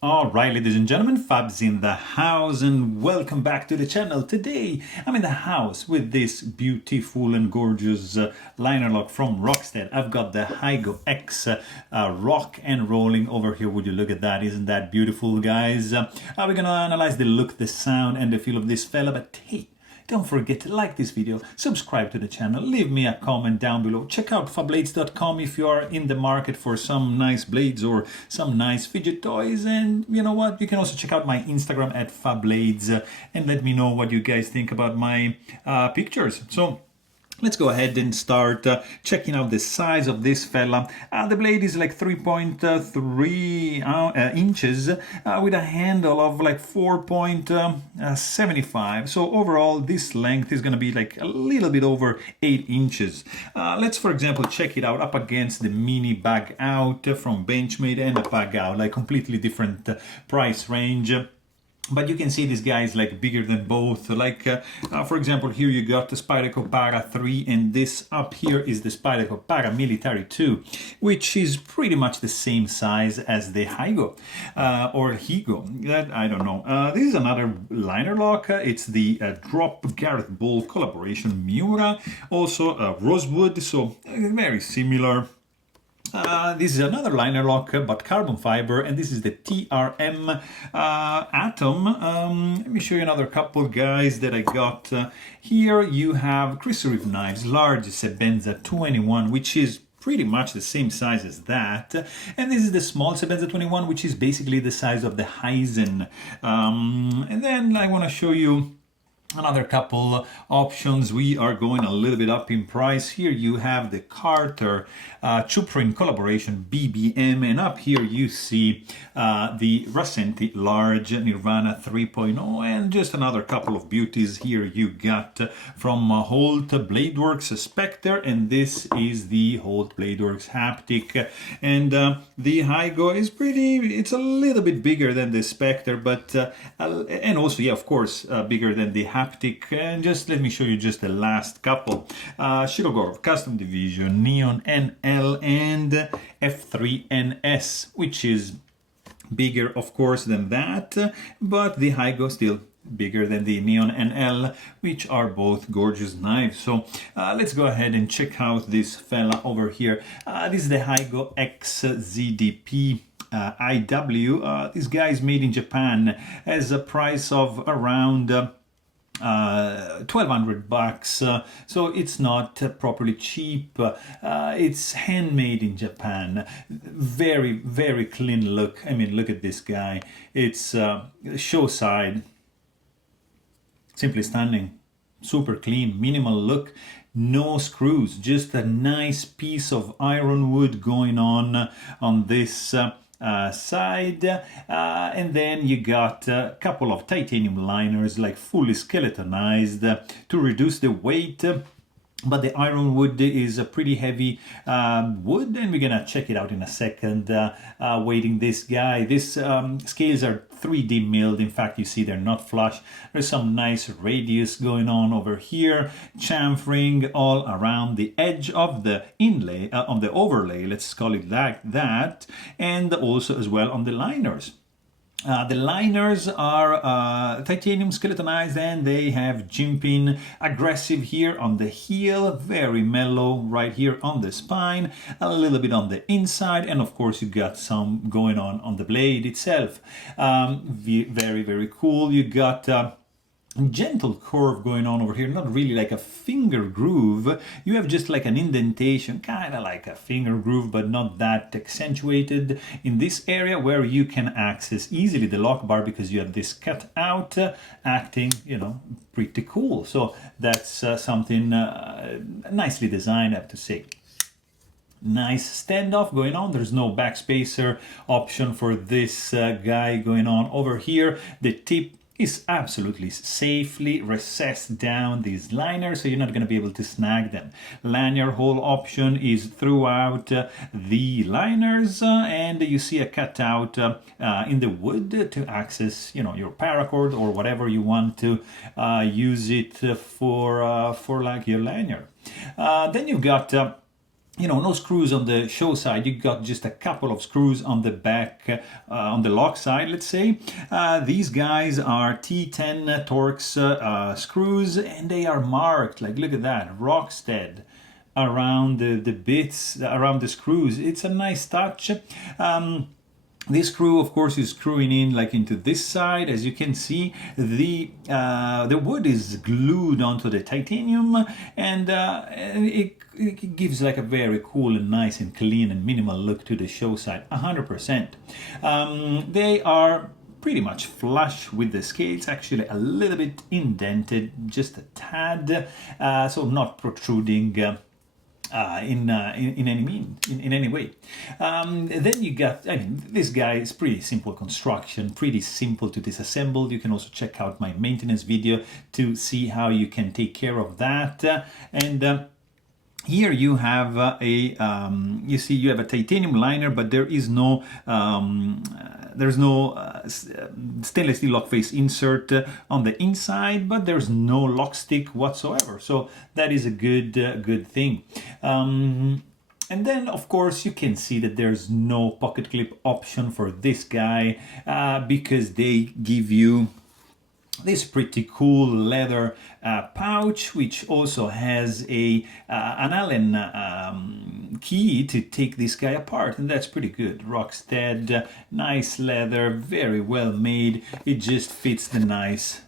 Alright, ladies and gentlemen, Fab's in the house and welcome back to the channel. Today I'm in the house with this beautiful and gorgeous liner lock from Rockstead. I've got the Higo X rock and rolling over here. Would you look at that? Isn't that beautiful, guys? We're gonna analyze the look, the sound and the feel of this fella, but hey, don't forget to like this video, subscribe to the channel, leave me a comment down below. Check out Fablades.com if you are in the market for some nice blades or some nice fidget toys. And you know what? You can also check out my Instagram at Fablades and let me know what you guys think about my pictures. So let's go ahead and start checking out the size of this fella. The blade is like 3.3 inches with a handle of like 4.75. So overall, this length is going to be like a little bit over 8 inches. Let's, for example, check it out up against the mini bag out from Benchmade and the bag out, like completely different price range. But you can see this guy is like bigger than both. Like, for example, here you got the Spyderco Para 3 and this up here is the Spyderco Para Military 2, which is pretty much the same size as the Higo or Higo. That I don't know. This is another liner lock. It's the Drop Gareth Ball collaboration Miura, also Rosewood, so very similar. This is another liner lock, but carbon fiber, and this is the TRM Atom. Let me show you another couple, guys, that I got. Here you have Chrysorif knives, large Sebenza 21, which is pretty much the same size as that. And this is the small Sebenza 21, which is basically the size of the Heisen. And then I want to show you another couple options. We are going a little bit up in price. Here you have the Carter Chuprin collaboration BBM, and up here you see the Rasenti large Nirvana 3.0, and just another couple of beauties. Here you got from Holt Bladeworks Spectre, and this is the Holt Bladeworks Haptic. And the Higo is it's a little bit bigger than the Spectre, but and also, yeah, of course, bigger than the Haptic. And just let me show you just the last couple. Shirogorov Custom Division Neon NL and F3NS, which is bigger, of course, than that, but the Higo still bigger than the Neon NL, which are both gorgeous knives. So let's go ahead and check out this fella over here. This is the Higo X ZDP IW. This guy is made in Japan, has a price of around 1,200 bucks, so it's not properly cheap. It's handmade in Japan. Very, very clean look. I mean, look at this guy. It's show side, simply stunning, super clean, minimal look. No screws, just a nice piece of ironwood going on this side, and then you got a couple of titanium liners, like fully skeletonized to reduce the weight. But the ironwood is a pretty heavy wood, and we're gonna check it out in a second. Weighting this guy, this scales are 3D milled. In fact, you see they're not flush. There's some nice radius going on over here, chamfering all around the edge of the inlay, on the overlay, let's call it like that, and also as well on the liners. The liners are titanium skeletonized, and they have jimping, aggressive here on the heel, very mellow right here on the spine, a little bit on the inside, and of course you got some going on the blade itself. Very, very cool. You got gentle curve going on over here, not really like a finger groove. You have just like an indentation, kind of like a finger groove, but not that accentuated in this area where you can access easily the lock bar, because you have this cut out, acting, you know, pretty cool. So that's something nicely designed, I have to say. Nice standoff going on. There's no backspacer option for this guy going on over here. The tip is absolutely safely recessed down these liners, so you're not going to be able to snag them. Lanyard hole option is throughout the liners, and you see a cutout in the wood to access, you know, your paracord or whatever you want to use it for like your lanyard. Then you've got no screws on the show side. You got just a couple of screws on the back, on the lock side, let's say. These guys are T10 Torx screws, and they are marked, like, look at that, Rockstead around the bits, around the screws. It's a nice touch. This screw, of course, is screwing in like into this side. As you can see, the wood is glued onto the titanium, and it gives like a very cool and nice and clean and minimal look to the show side, 100%. They are pretty much flush with the scales, actually a little bit indented, just a tad, so not protruding in any way. Then you got, I mean, this guy is pretty simple construction, pretty simple to disassemble. You can also check out my maintenance video to see how you can take care of that. Here you have you see you have a titanium liner, but there is no there's no stainless steel lock face insert on the inside, but there's no lock stick whatsoever. So that is a good thing. And then, of course, you can see that there's no pocket clip option for this guy because they give you this pretty cool leather pouch, which also has an Allen key to take this guy apart, and that's pretty good. Rockstead, nice leather, very well made. It just fits the nice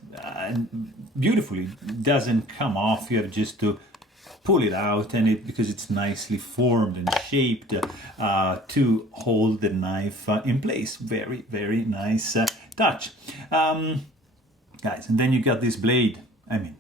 beautifully. It doesn't come off. You have just to pull it out, and because it's nicely formed and shaped to hold the knife in place. Very, very nice touch. Guys, and then you got this blade. I mean,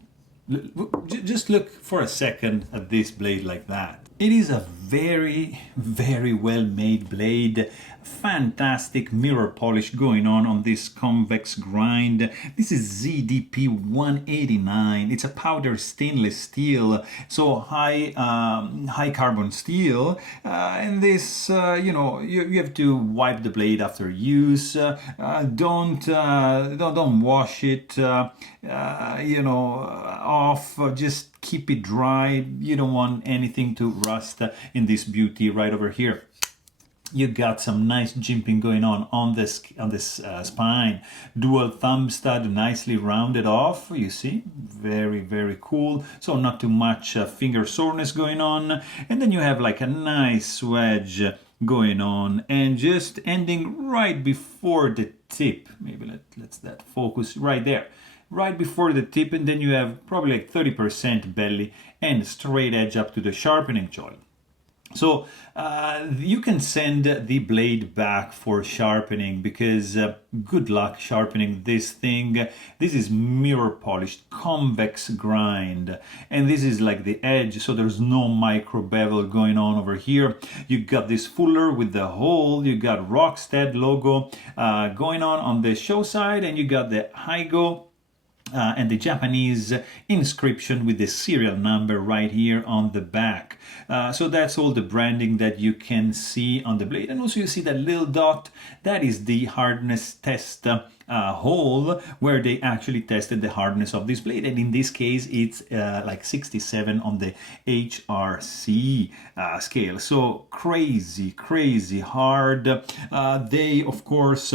just look for a second at this blade like that. It is a very, very well made blade. Fantastic mirror polish going on this convex grind. This is ZDP 189. It's a powder stainless steel, so high carbon steel. And this, you have to wipe the blade after use. Don't wash it, off. Just keep it dry. You don't want anything to rust in this beauty right over here. You got some nice jimping going on this spine. Dual thumb stud, nicely rounded off. You see, very, very cool. So not too much finger soreness going on. And then you have like a nice wedge going on, and just ending right before the tip. Maybe let's that focus right there. Right before the tip, and then you have probably like 30% belly and straight edge up to the sharpening choil. So you can send the blade back for sharpening, because good luck sharpening this thing. This is mirror polished convex grind, and this is like the edge, so there's no micro bevel going on over here. You got this fuller with the hole, you got Rockstead logo going on the show side, and you got the higo and the Japanese inscription with the serial number right here on the back. So that's all the branding that you can see on the blade. And also you see that little dot, that is the hardness test hole where they actually tested the hardness of this blade. And in this case, it's like 67 on the HRC scale. So crazy, crazy hard. They, of course,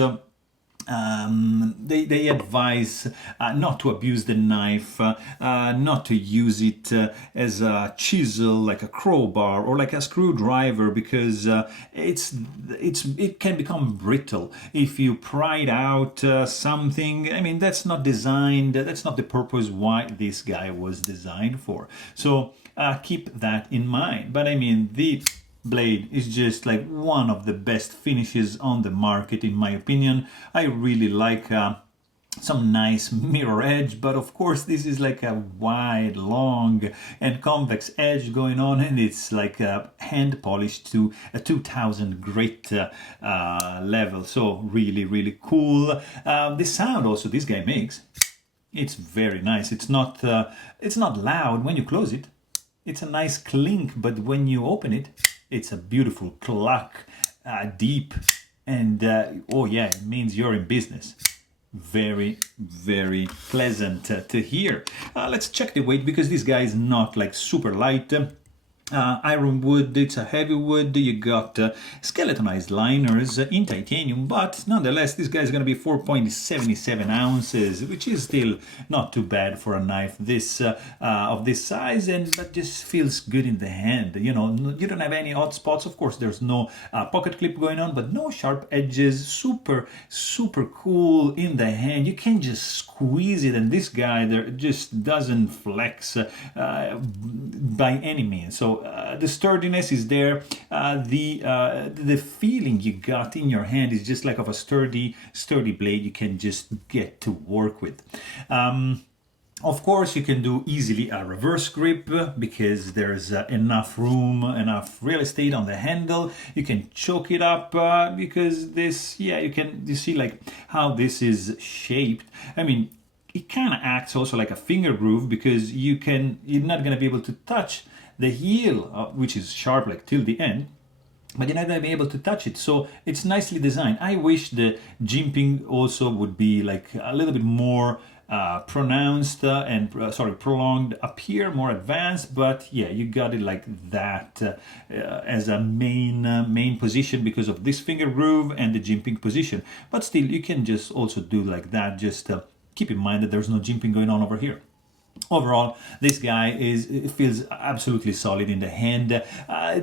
they advise not to abuse the knife, not to use it as a chisel, like a crowbar or like a screwdriver, because it can become brittle if you pry it out something. I mean, that's not designed. That's not the purpose why this guy was designed for. So keep that in mind. But I mean, the blade is just like one of the best finishes on the market, in my opinion. I really like some nice mirror edge, but of course this is like a wide, long and convex edge going on, and it's like hand polished to a 2000 grit level. So really, really cool. The sound also this guy makes, it's very nice. It's not loud when you close it. It's a nice clink, but when you open it, it's a beautiful cluck, deep, and oh yeah, it means you're in business. Very, very pleasant to hear. Let's check the weight, because this guy is not like super light. Iron wood, it's a heavy wood. You got skeletonized liners in titanium, but nonetheless, this guy is going to be 4.77 ounces, which is still not too bad for a knife this of this size, and that just feels good in the hand. You know, you don't have any odd spots. Of course, there's no pocket clip going on, but no sharp edges. Super, super cool in the hand. You can just squeeze it, and this guy there just doesn't flex by any means. So the sturdiness is there. The feeling you got in your hand is just like of a sturdy blade you can just get to work with. Of course, you can do easily a reverse grip because there's enough room, enough real estate on the handle. You can choke it up because this, yeah, you see like how this is shaped. I mean, it kind of acts also like a finger groove because you're not going to be able to touch the heel, which is sharp like till the end, but you're not going to be able to touch it. So it's nicely designed. I wish the jimping also would be like a little bit more pronounced prolonged up here, more advanced, but yeah, you got it like that as a main position because of this finger groove and the jimping position. But still, you can just also do like that. Just keep in mind that there's no jimping going on over here. Overall, this guy feels absolutely solid in the hand.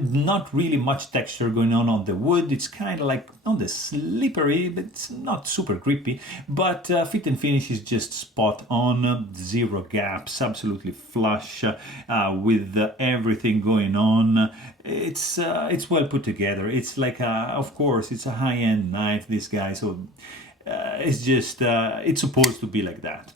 Not really much texture going on the wood. It's kind of like on the slippery, but it's not super grippy. But fit and finish is just spot on. Zero gaps, absolutely flush with everything going on. It's well put together. It's like of course, it's a high-end knife. This guy, so it's just it's supposed to be like that.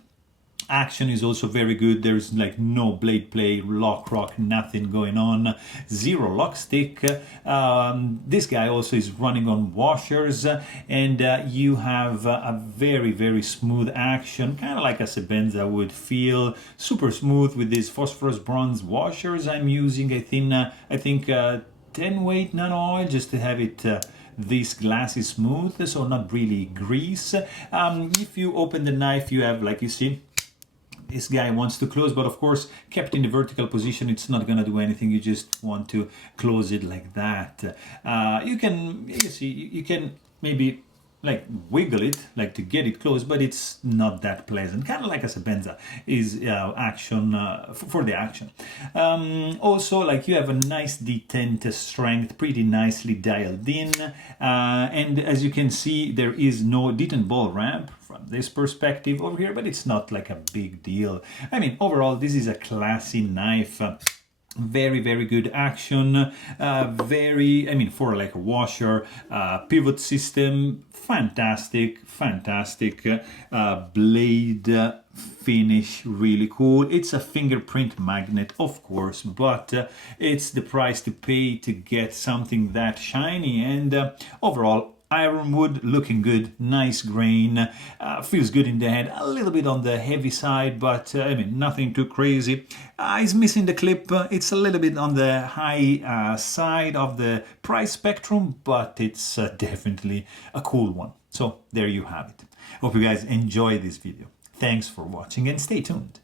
Action is also very good. There's like no blade play, lock, rock, nothing going on. Zero lock stick. This guy also is running on washers, and you have a very, very smooth action, kind of like a Sebenza would feel. Super smooth with these phosphorus bronze washers I'm using. I think 10 weight nano oil just to have it this glass is smooth, so not really grease. If you open the knife, you have, like you see, this guy wants to close, but of course, kept in the vertical position, it's not gonna do anything. You just want to close it like that. You can maybe like wiggle it, like to get it closed, but it's not that pleasant. Kind of like a Sebenza is action for the action. Also, like you have a nice detent strength, pretty nicely dialed in, and as you can see, there is no detent ball ramp from this perspective over here, but it's not like a big deal. I mean, overall, this is a classy knife. Very, very good action. For like a washer, pivot system, fantastic blade finish, really cool. It's a fingerprint magnet, of course, but it's the price to pay to get something that shiny. And overall, ironwood looking good, nice grain, feels good in the hand, a little bit on the heavy side, but I mean, nothing too crazy. It's missing the clip. It's a little bit on the high side of the price spectrum, but it's definitely a cool one. So there you have it. Hope you guys enjoy this video. Thanks for watching and stay tuned.